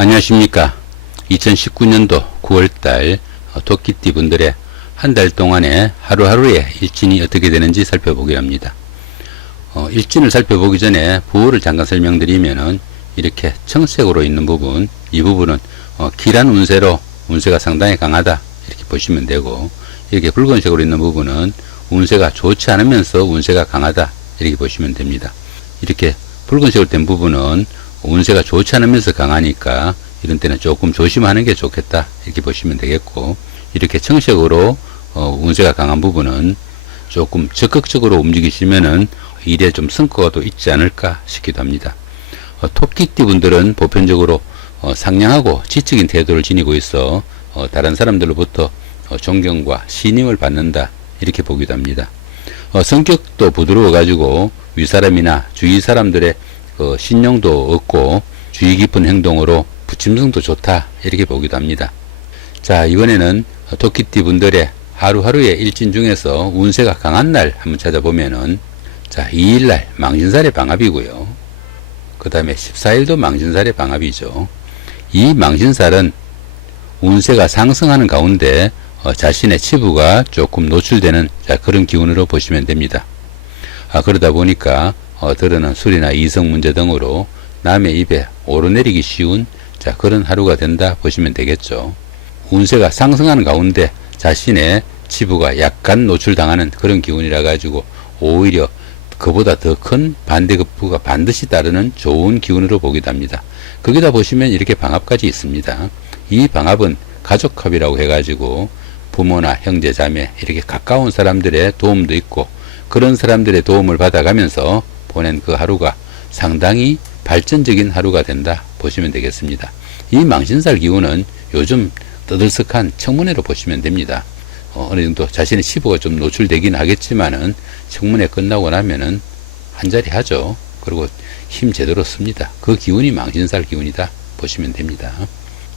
안녕하십니까. 2019년도 9월달 토끼띠 분들의 한 달 동안의 하루하루의 일진이 어떻게 되는지 살펴보게 합니다. 일진을 살펴보기 전에 부호를 잠깐 설명드리면은 이렇게 청색으로 있는 부분, 이 부분은 길한 운세로 운세가 상당히 강하다 이렇게 보시면 되고, 이렇게 붉은색으로 있는 부분은 운세가 좋지 않으면서 운세가 강하다 이렇게 보시면 됩니다. 이렇게 붉은색으로 된 부분은 운세가 좋지 않으면서 강하니까 이런 때는 조금 조심하는 게 좋겠다 이렇게 보시면 되겠고, 이렇게 청색으로 운세가 강한 부분은 조금 적극적으로 움직이시면은 일에 좀 성과가 또 있지 않을까 싶기도 합니다. 토끼띠 분들은 보편적으로 상냥하고 지적인 태도를 지니고 있어 다른 사람들로부터 존경과 신임을 받는다 이렇게 보기도 합니다. 성격도 부드러워 가지고 윗사람이나 주위 사람들의 신용도 얻고 주의 깊은 행동으로 부침성도 좋다 이렇게 보기도 합니다. 자, 이번에는 토끼띠 분들의 하루하루의 일진 중에서 운세가 강한 날 한번 찾아보면은, 자, 2일날 망신살의 방합이고요. 그 다음에 14일도 망신살의 방합이죠. 이 망신살은 운세가 상승하는 가운데 자신의 치부가 조금 노출되는 그런 기운으로 보시면 됩니다. 그러다 보니까 드러난 술이나 이성 문제 등으로 남의 입에 오르내리기 쉬운 그런 하루가 된다 보시면 되겠죠. 운세가 상승하는 가운데 자신의 치부가 약간 노출당하는 그런 기운이라 가지고 오히려 그보다 더 큰 반대급부가 반드시 따르는 좋은 기운으로 보기도 합니다. 거기다 보시면 이렇게 방합까지 있습니다. 이 방합은 가족합이라고 해가지고 부모나 형제 자매 이렇게 가까운 사람들의 도움도 있고, 그런 사람들의 도움을 받아가면서 보낸 그 하루가 상당히 발전적인 하루가 된다 보시면 되겠습니다. 이 망신살 기운은 요즘 떠들썩한 청문회로 보시면 됩니다. 어느 정도 자신의 치부가 좀 노출되긴 하겠지만은 청문회 끝나고 나면은 한자리 하죠. 그리고 힘 제대로 씁니다. 그 기운이 망신살 기운이다 보시면 됩니다.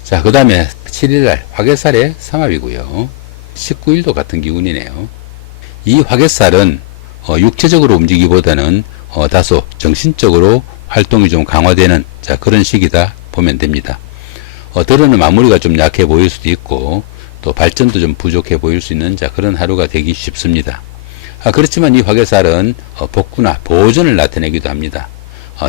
자, 그 다음에 7일날 화개살의 삼합이고요. 19일도 같은 기운이네요. 이 화개살은 육체적으로 움직이기보다는 다소 정신적으로 활동이 좀 강화되는 그런 시기다 보면 됩니다. 드러는 마무리가 좀 약해 보일 수도 있고 또 발전도 좀 부족해 보일 수 있는 그런 하루가 되기 쉽습니다. 그렇지만 이 화개살은 복구나 보존을 나타내기도 합니다.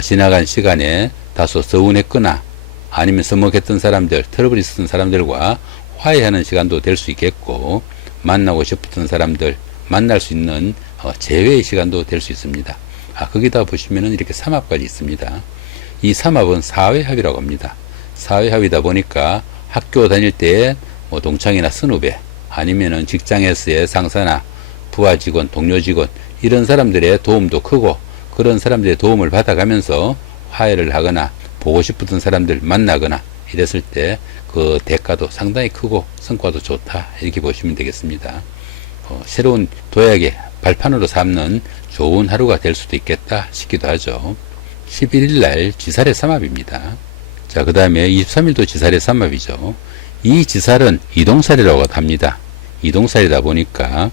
지나간 시간에 다소 서운했거나 아니면 서먹했던 사람들, 트러블이 있었던 사람들과 화해하는 시간도 될 수 있겠고, 만나고 싶었던 사람들 만날 수 있는 재회의 시간도 될 수 있습니다. 거기다 보시면은 이렇게 삼합까지 있습니다. 이 삼합은 사회합이라고 합니다. 사회합이다 보니까 학교 다닐 때 동창이나 선후배 아니면은 직장에서의 상사나 부하 직원, 동료 직원 이런 사람들의 도움도 크고, 그런 사람들의 도움을 받아가면서 화해를 하거나 보고 싶었던 사람들 만나거나 이랬을 때 그 대가도 상당히 크고 성과도 좋다 이렇게 보시면 되겠습니다. 새로운 도약의 발판으로 삼는 좋은 하루가 될 수도 있겠다 싶기도 하죠. 11일날 지살의 삼합입니다. 자, 그 다음에 23일도 지살의 삼합이죠. 이 지살은 이동살이라고 합니다. 이동살이다 보니까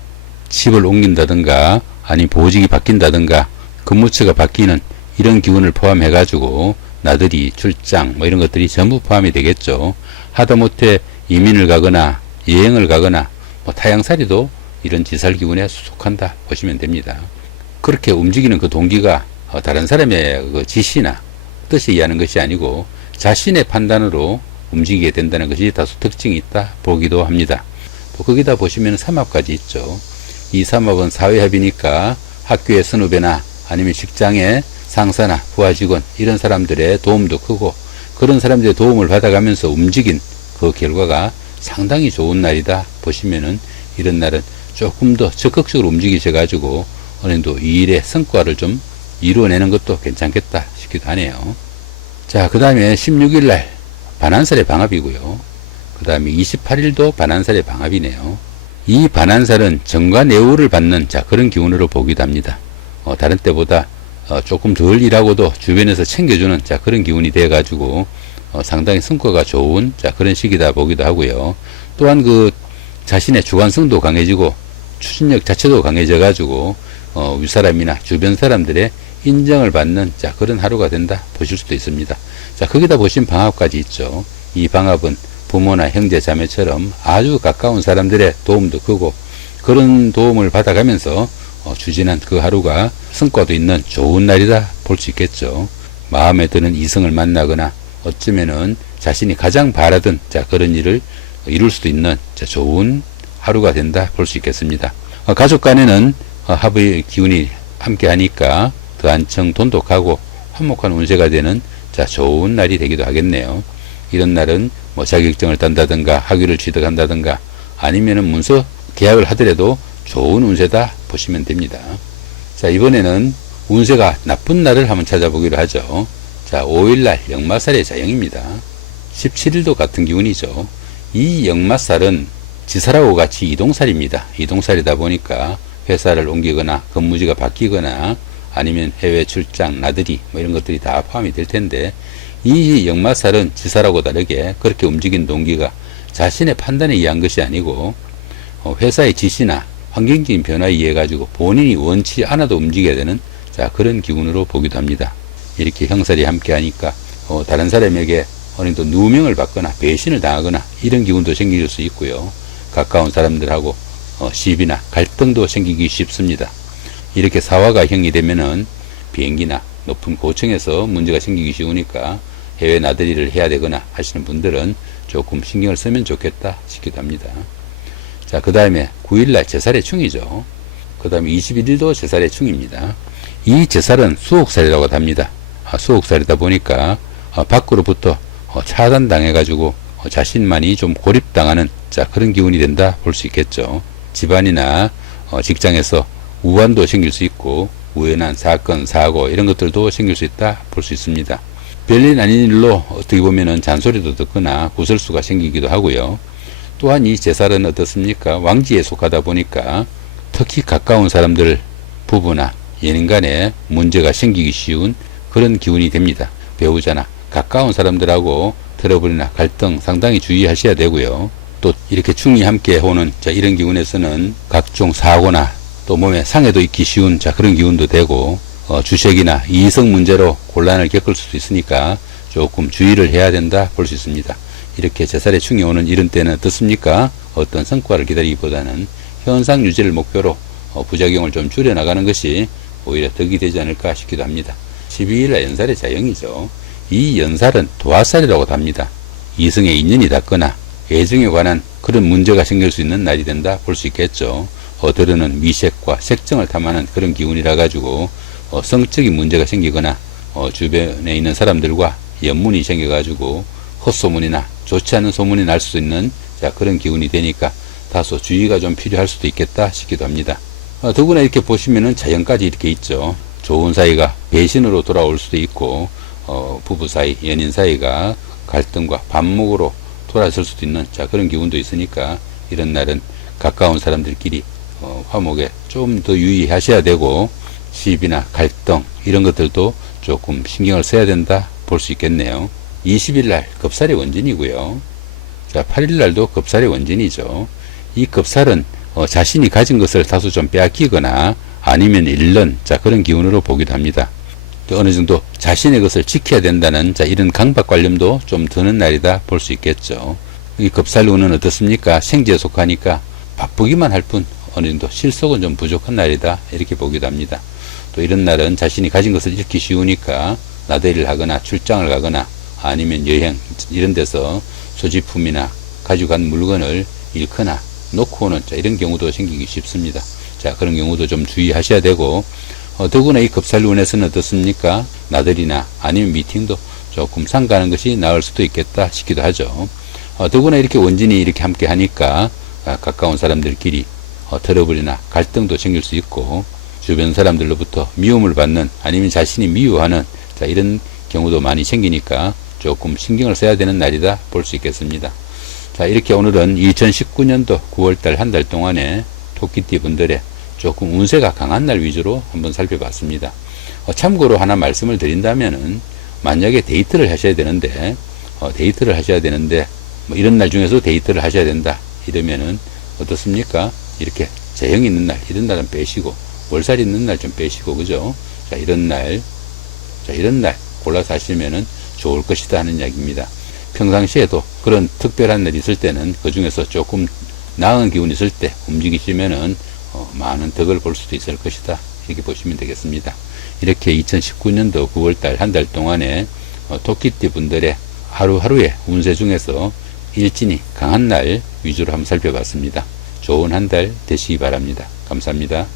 집을 옮긴다든가 아니면 보직이 바뀐다든가 근무처가 바뀌는 이런 기운을 포함해 가지고 나들이, 출장 이런 것들이 전부 포함이 되겠죠. 하다못해 이민을 가거나 여행을 가거나 타양살이도 이런 지살 기운에 속한다 보시면 됩니다. 그렇게 움직이는 그 동기가 다른 사람의 그 지시나 뜻에 의하는 것이 아니고 자신의 판단으로 움직이게 된다는 것이 다소 특징이 있다 보기도 합니다. 또 거기다 보시면 삼합까지 있죠. 이 삼합은 사회합이니까 학교의 선후배나 아니면 직장의 상사나 부하 직원 이런 사람들의 도움도 크고, 그런 사람들의 도움을 받아가면서 움직인 그 결과가 상당히 좋은 날이다 보시면은, 이런 날은 조금 더 적극적으로 움직이셔 가지고 어느 정도 이 일의 성과를 좀 이루어내는 것도 괜찮겠다 싶기도 하네요. 자, 그 다음에 16일날 반한살의 방합이고요. 그 다음에 28일도 반한살의 방합이네요. 이 반한살은 정과 내우를 받는 그런 기운으로 보기도 합니다. 다른 때보다 조금 덜 일하고도 주변에서 챙겨주는 그런 기운이 돼 가지고 상당히 성과가 좋은 그런 시기다 보기도 하고요. 또한 그 자신의 주관성도 강해지고 추진력 자체도 강해져 가지고 윗사람이나 주변 사람들의 인정을 받는 그런 하루가 된다 보실 수도 있습니다. 자, 거기다 보신 방합까지 있죠. 이 방합은 부모나 형제 자매처럼 아주 가까운 사람들의 도움도 크고 그런 도움을 받아가면서 추진한 그 하루가 성과도 있는 좋은 날이다 볼 수 있겠죠. 마음에 드는 이성을 만나거나 어쩌면은 자신이 가장 바라던 그런 일을 이룰 수도 있는 좋은 하루가 된다 볼 수 있겠습니다. 가족 간에는 합의 기운이 함께 하니까 더 한층 돈독하고 화목한 운세가 되는 좋은 날이 되기도 하겠네요. 이런 날은 뭐 자격증을 딴다든가 학위를 취득한다든가 아니면은 문서 계약을 하더라도 좋은 운세다 보시면 됩니다. 자, 이번에는 운세가 나쁜 날을 한번 찾아보기로 하죠. 자, 5일날 역마살의 자영입니다. 17일도 같은 기운이죠. 이 역마살은 지살하고 같이 이동살입니다. 이동살이다 보니까 회사를 옮기거나 근무지가 바뀌거나 아니면 해외 출장, 나들이 뭐 이런 것들이 다 포함이 될 텐데 이 역마살은 지살하고 다르게 그렇게 움직인 동기가 자신의 판단에 의한 것이 아니고 회사의 지시나 환경적인 변화에 의해 가지고 본인이 원치 않아도 움직여야 되는 그런 기운으로 보기도 합니다. 이렇게 형살이 함께 하니까 다른 사람에게 어느 정도 누명을 받거나 배신을 당하거나 이런 기운도 생길 수 있고요. 가까운 사람들하고 시비나 갈등도 생기기 쉽습니다. 이렇게 사화가 형이 되면은 비행기나 높은 고층에서 문제가 생기기 쉬우니까 해외 나들이를 해야 되거나 하시는 분들은 조금 신경을 쓰면 좋겠다 싶기도 합니다. 자, 그 다음에 9일날 제살의 충이죠. 그 다음에 21일도 제살의 충입니다. 이 제살은 수옥살이라고 합니다. 수옥살이다 보니까 밖으로부터 차단당해가지고 자신만이 좀 고립당하는 그런 기운이 된다 볼 수 있겠죠. 집안이나 직장에서 우환도 생길 수 있고 우연한 사건, 사고 이런 것들도 생길 수 있다 볼 수 있습니다. 별일 아닌 일로 어떻게 보면은 잔소리도 듣거나 구설수가 생기기도 하고요. 또한 이 제살은 어떻습니까? 왕지에 속하다 보니까 특히 가까운 사람들, 부부나 연인 간에 문제가 생기기 쉬운 그런 기운이 됩니다. 배우자나 가까운 사람들하고 트러블이나 갈등 상당히 주의하셔야 되고요. 또 이렇게 충이 함께 오는 이런 기운에서는 각종 사고나 또 몸에 상해도 있기 쉬운 그런 기운도 되고 주식이나 이성 문제로 곤란을 겪을 수도 있으니까 조금 주의를 해야 된다 볼 수 있습니다. 이렇게 제살에 충이 오는 이런 때는 어떻습니까? 어떤 성과를 기다리기보다는 현상 유지를 목표로 부작용을 좀 줄여나가는 것이 오히려 덕이 되지 않을까 싶기도 합니다. 12일날 연살의 자영이죠. 이 연살은 도화살이라고 합니다. 이성의 인연이 닿거나 애정에 관한 그런 문제가 생길 수 있는 날이 된다 볼 수 있겠죠. 어들은 미색과 색정을 탐하는 그런 기운이라 가지고 성적인 문제가 생기거나 주변에 있는 사람들과 연문이 생겨 가지고 헛소문이나 좋지 않은 소문이 날 수 있는 그런 기운이 되니까 다소 주의가 좀 필요할 수도 있겠다 싶기도 합니다. 더구나 이렇게 보시면은 자연까지 이렇게 있죠. 좋은 사이가 배신으로 돌아올 수도 있고 부부 사이, 연인 사이가 갈등과 반목으로 돌아설 수도 있는 그런 기운도 있으니까 이런 날은 가까운 사람들끼리 화목에 좀 더 유의하셔야 되고 시비나 갈등 이런 것들도 조금 신경을 써야 된다 볼 수 있겠네요. 20일날 급살의 원진이고요. 자, 8일날도 급살의 원진이죠. 이 급살은 자신이 가진 것을 다소 좀 빼앗기거나 아니면 잃는 그런 기운으로 보기도 합니다. 또 어느 정도 자신의 것을 지켜야 된다는 이런 강박관념도 좀 드는 날이다 볼 수 있겠죠. 이 급살운은 어떻습니까? 생지에 속하니까 바쁘기만 할 뿐 어느 정도 실속은 좀 부족한 날이다 이렇게 보기도 합니다. 또 이런 날은 자신이 가진 것을 잃기 쉬우니까 나들이를 하거나 출장을 가거나 아니면 여행 이런 데서 소지품이나 가지고 간 물건을 잃거나 놓고 오는 이런 경우도 생기기 쉽습니다. 그런 경우도 좀 주의하셔야 되고 더구나 이 급살운에서는 어떻습니까? 나들이나 아니면 미팅도 조금 삼가는 것이 나을 수도 있겠다 싶기도 하죠. 더구나 이렇게 원진이 이렇게 함께 하니까 가까운 사람들끼리 트러블이나 갈등도 생길 수 있고 주변 사람들로부터 미움을 받는 아니면 자신이 미워하는 이런 경우도 많이 생기니까 조금 신경을 써야 되는 날이다 볼 수 있겠습니다. 자, 이렇게 오늘은 2019년도 9월달 한 달 동안에 토끼띠 분들의 조금 운세가 강한 날 위주로 한번 살펴봤습니다. 참고로 하나 말씀을 드린다면은 만약에 데이트를 하셔야 되는데 뭐 이런 날 중에서 데이트를 하셔야 된다 이러면은 어떻습니까? 이렇게 재형 있는 날 이런 날은 빼시고 월살 있는 날 좀 빼시고 그죠? 이런 날 골라서 하시면은 좋을 것이다 하는 이야기입니다. 평상시에도 그런 특별한 날이 있을 때는 그 중에서 조금 나은 기운이 있을 때 움직이시면은 많은 덕을 볼 수도 있을 것이다. 이렇게 보시면 되겠습니다. 이렇게 2019년도 9월달 한 달 동안에 토끼띠 분들의 하루하루의 운세 중에서 일진이 강한 날 위주로 한번 살펴봤습니다. 좋은 한 달 되시기 바랍니다. 감사합니다.